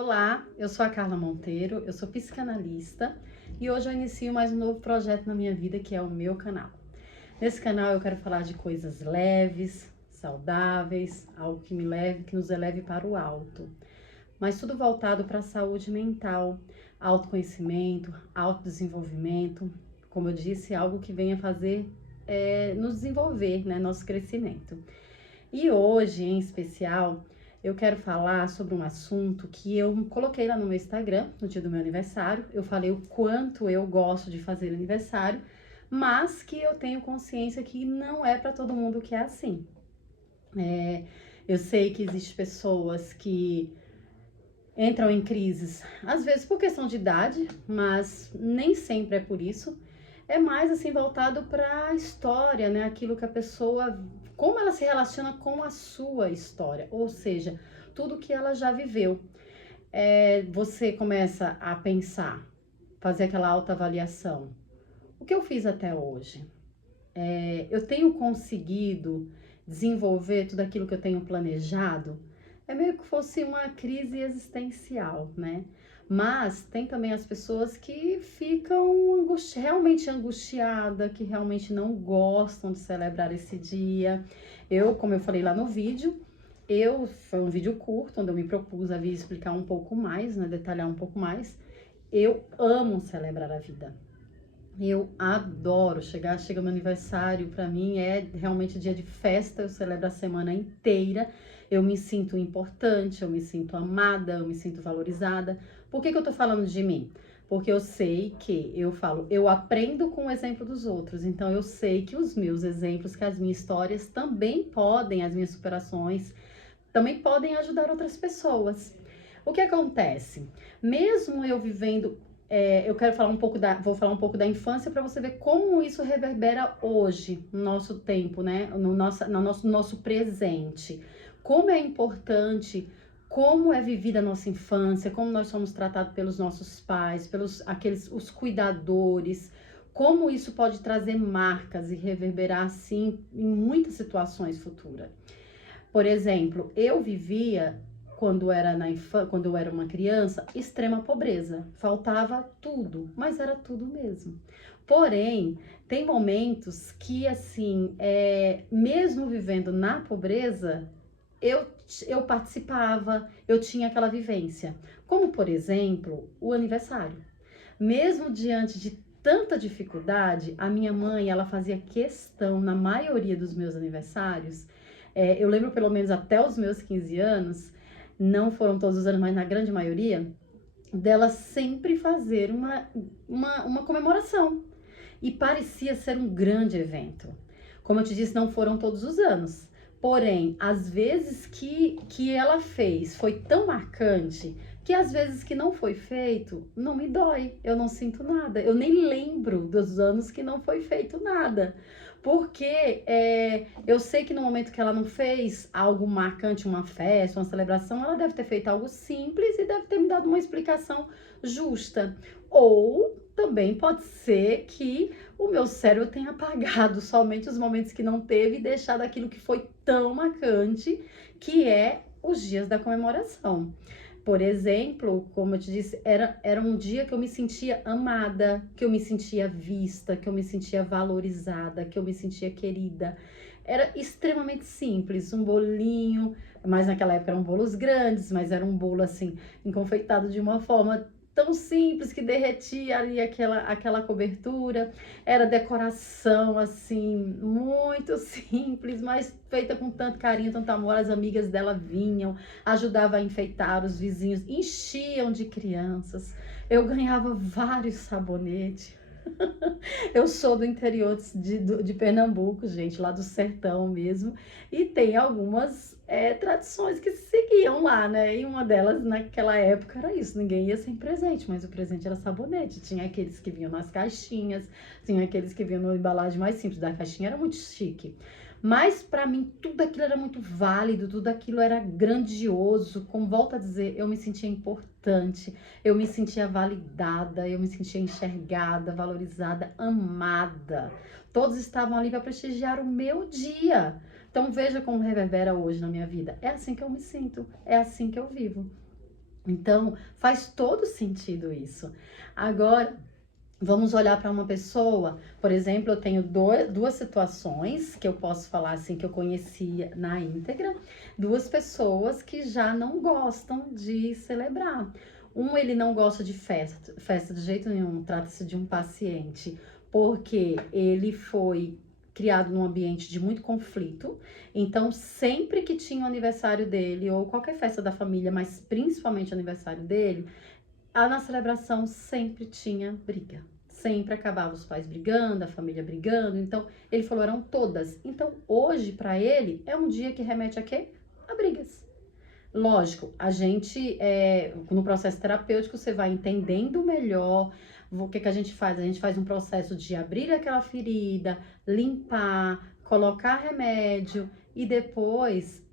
Olá, eu sou a Carla Monteiro, eu sou psicanalista e hoje eu inicio mais um novo projeto na minha vida, que é o meu canal. Nesse canal eu quero falar de coisas leves, saudáveis, algo que que nos eleve para o alto, mas tudo voltado para a saúde mental, autoconhecimento, autodesenvolvimento, como eu disse, algo que venha fazer nos desenvolver, né, nosso crescimento. E hoje, em especial, eu quero falar sobre um assunto que eu coloquei lá no meu Instagram, no dia do meu aniversário. Eu falei o quanto eu gosto de fazer aniversário, mas que eu tenho consciência que não é para todo mundo que é assim. Eu sei que existem pessoas que entram em crises, às vezes por questão de idade, mas nem sempre é por isso. É mais assim voltado para a história, né? Aquilo que a pessoa, como ela se relaciona com a sua história, ou seja, tudo que ela já viveu. Você começa a pensar, fazer aquela autoavaliação. O que eu fiz até hoje? Eu tenho conseguido desenvolver tudo aquilo que eu tenho planejado? É meio que fosse uma crise existencial, né? Mas tem também as pessoas que ficam realmente angustiadas, que realmente não gostam de celebrar esse dia. Como eu falei lá no vídeo, foi um vídeo curto, onde eu me propus a vir explicar um pouco mais, né? Detalhar um pouco mais. Eu amo celebrar a vida. Eu adoro chega meu aniversário, para mim é realmente dia de festa, eu celebro a semana inteira, eu me sinto importante, eu me sinto amada, eu me sinto valorizada. Por que eu tô falando de mim? Porque eu sei que eu aprendo com o exemplo dos outros, então eu sei que os meus exemplos, que as minhas histórias também podem, as minhas superações, também podem ajudar outras pessoas. O que acontece? Mesmo eu vivendo, eu quero falar vou falar um pouco da infância para você ver como isso reverbera hoje, no nosso tempo, né? No nosso presente. Como é importante, como é vivida a nossa infância, como nós somos tratados pelos nossos pais, os cuidadores, como isso pode trazer marcas e reverberar assim em muitas situações futuras. Por exemplo, eu vivia, quando eu era uma criança, extrema pobreza. Faltava tudo, mas era tudo mesmo. Porém, tem momentos que, assim, mesmo vivendo na pobreza, eu, eu participava, eu tinha aquela vivência. Como, por exemplo, o aniversário. Mesmo diante de tanta dificuldade, a minha mãe, ela fazia questão, na maioria dos meus aniversários, eu lembro pelo menos até os meus 15 anos, não foram todos os anos, mas na grande maioria, dela sempre fazer uma comemoração. E parecia ser um grande evento. Como eu te disse, não foram todos os anos. Porém, às vezes que ela fez foi tão marcante que às vezes que não foi feito, não me dói, eu não sinto nada. Eu nem lembro dos anos que não foi feito nada. Porque eu sei que no momento que ela não fez algo marcante, uma festa, uma celebração, ela deve ter feito algo simples e deve ter me dado uma explicação justa. Ou também pode ser que o meu cérebro tenha apagado somente os momentos que não teve e deixado aquilo que foi tão marcante, que é os dias da comemoração. Por exemplo, como eu te disse, era um dia que eu me sentia amada, que eu me sentia vista, que eu me sentia valorizada, que eu me sentia querida. Era extremamente simples, um bolinho, mas naquela época eram bolos grandes, mas era um bolo assim, enfeitado de uma forma tão simples que derretia ali aquela cobertura. Era decoração assim, muito simples, mas feita com tanto carinho, tanto amor. As amigas dela vinham, ajudava a enfeitar, os vizinhos enchiam de crianças. Eu ganhava vários sabonetes. Eu sou do interior de Pernambuco, gente, lá do sertão mesmo, e tem algumas tradições que se seguiam lá, né? E uma delas naquela época era isso: ninguém ia sem presente, mas o presente era sabonete. Tinha aqueles que vinham nas caixinhas, tinha aqueles que vinham na embalagem mais simples da caixinha, era muito chique. Mas para mim tudo aquilo era muito válido, tudo aquilo era grandioso. Como volto a dizer, eu me sentia importante, eu me sentia validada, eu me sentia enxergada, valorizada, amada. Todos estavam ali para prestigiar o meu dia. Então veja como reverbera hoje na minha vida. É assim que eu me sinto, é assim que eu vivo. Então, faz todo sentido isso. Agora, vamos olhar para uma pessoa, por exemplo, eu tenho duas situações que eu posso falar assim, que eu conhecia na íntegra, duas pessoas que já não gostam de celebrar. Ele não gosta de festa de jeito nenhum, trata-se de um paciente, porque ele foi criado num ambiente de muito conflito, então sempre que tinha o aniversário dele, ou qualquer festa da família, mas principalmente o aniversário dele, na celebração sempre tinha briga. Sempre acabava os pais brigando, a família brigando. Então, ele falou, eram todas. Então, hoje, para ele, é um dia que remete a quê? A brigas. Lógico, a gente, no processo terapêutico, você vai entendendo melhor o que a gente faz. A gente faz um processo de abrir aquela ferida, limpar, colocar remédio e depois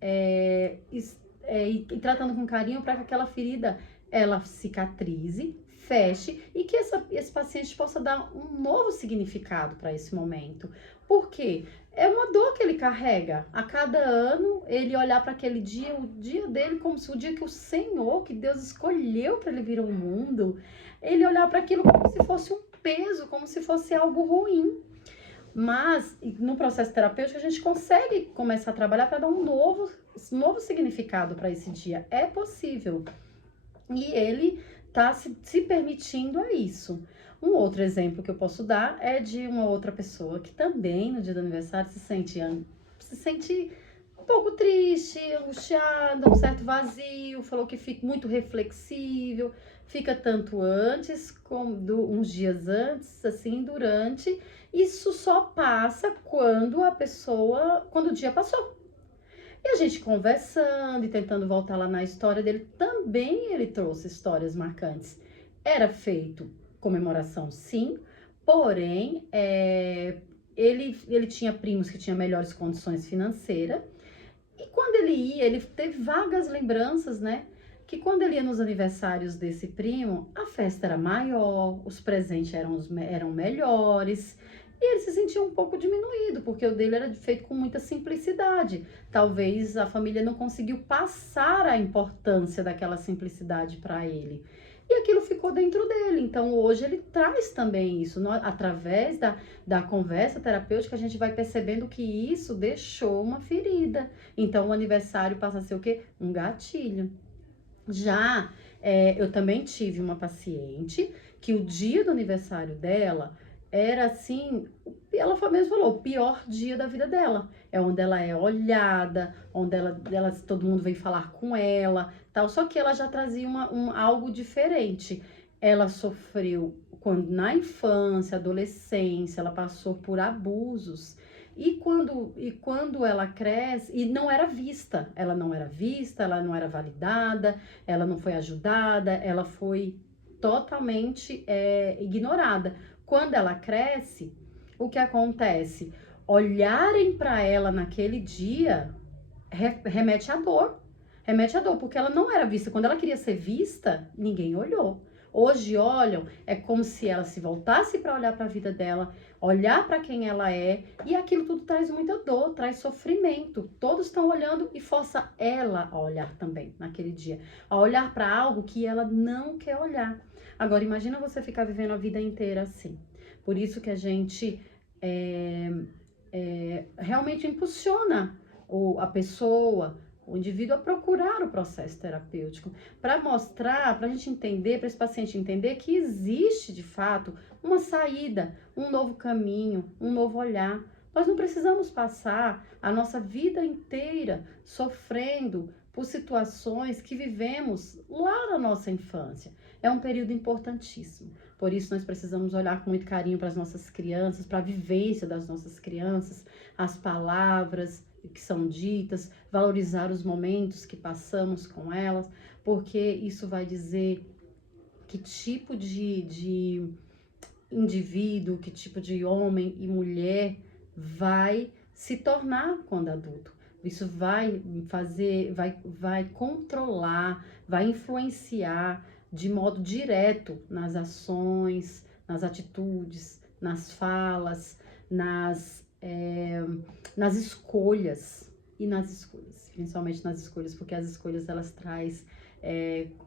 ir tratando com carinho para que aquela ferida ela cicatrize, feche e que esse paciente possa dar um novo significado para esse momento. Por quê? É uma dor que ele carrega. A cada ano, ele olhar para aquele dia, o dia dele, como se o dia que o Senhor, que Deus escolheu para ele vir ao mundo, ele olhar para aquilo como se fosse um peso, como se fosse algo ruim. Mas no processo terapêutico a gente consegue começar a trabalhar para dar um novo significado para esse dia. É possível. E ele está se permitindo a isso. Um outro exemplo que eu posso dar é de uma outra pessoa que também no dia do aniversário se sente um pouco triste, angustiada, um certo vazio, falou que fica muito reflexível, fica tanto antes como uns dias antes, assim, durante. Isso só passa quando o dia passou. E a gente conversando e tentando voltar lá na história dele, também ele trouxe histórias marcantes. Era feito comemoração, sim, porém, ele tinha primos que tinham melhores condições financeiras. E quando ele ia, ele teve vagas lembranças, né? Que quando ele ia nos aniversários desse primo, a festa era maior, os presentes eram melhores. E ele se sentia um pouco diminuído, porque o dele era feito com muita simplicidade. Talvez a família não conseguiu passar a importância daquela simplicidade para ele. E aquilo ficou dentro dele. Então, hoje ele traz também isso. Através da conversa terapêutica, a gente vai percebendo que isso deixou uma ferida. Então, o aniversário passa a ser o quê? Um gatilho. Já eu também tive uma paciente que o dia do aniversário dela era assim, ela mesmo falou, o pior dia da vida dela. É onde ela é olhada, onde todo mundo vem falar com ela, tal. Só que ela já trazia algo diferente. Ela sofreu na infância, adolescência, ela passou por abusos. E quando ela cresce, e não era vista, ela não era validada, ela não foi ajudada, ela foi totalmente ignorada. Quando ela cresce, o que acontece? Olharem para ela naquele dia remete à dor. Remete à dor, porque ela não era vista. Quando ela queria ser vista, ninguém olhou. Hoje olham, é como se ela se voltasse para olhar para a vida dela, olhar para quem ela é, e aquilo tudo traz muita dor, traz sofrimento. Todos estão olhando e força ela a olhar também naquele dia, a olhar para algo que ela não quer olhar. Agora, imagina você ficar vivendo a vida inteira assim. Por isso que a gente realmente impulsiona a pessoa, o indivíduo a procurar o processo terapêutico, para mostrar, para a gente entender, para esse paciente entender que existe de fato uma saída, um novo caminho, um novo olhar. Nós não precisamos passar a nossa vida inteira sofrendo por situações que vivemos lá na nossa infância. É um período importantíssimo. Por isso, nós precisamos olhar com muito carinho para as nossas crianças, para a vivência das nossas crianças, as palavras que são ditas, valorizar os momentos que passamos com elas, porque isso vai dizer que tipo de indivíduo, que tipo de homem e mulher vai se tornar quando adulto. Isso vai vai controlar, vai influenciar de modo direto nas ações, nas atitudes, nas falas, nas escolhas, principalmente nas escolhas, porque as escolhas elas traz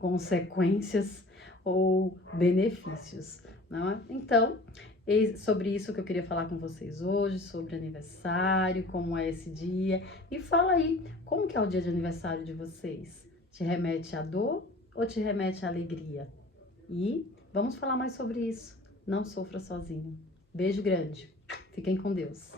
consequências ou benefícios, não é? Então, sobre isso que eu queria falar com vocês hoje, sobre aniversário, como é esse dia. E fala aí, como que é o dia de aniversário de vocês? Te remete à dor ou te remete à alegria? E vamos falar mais sobre isso. Não sofra sozinho. Beijo grande. Fiquem com Deus.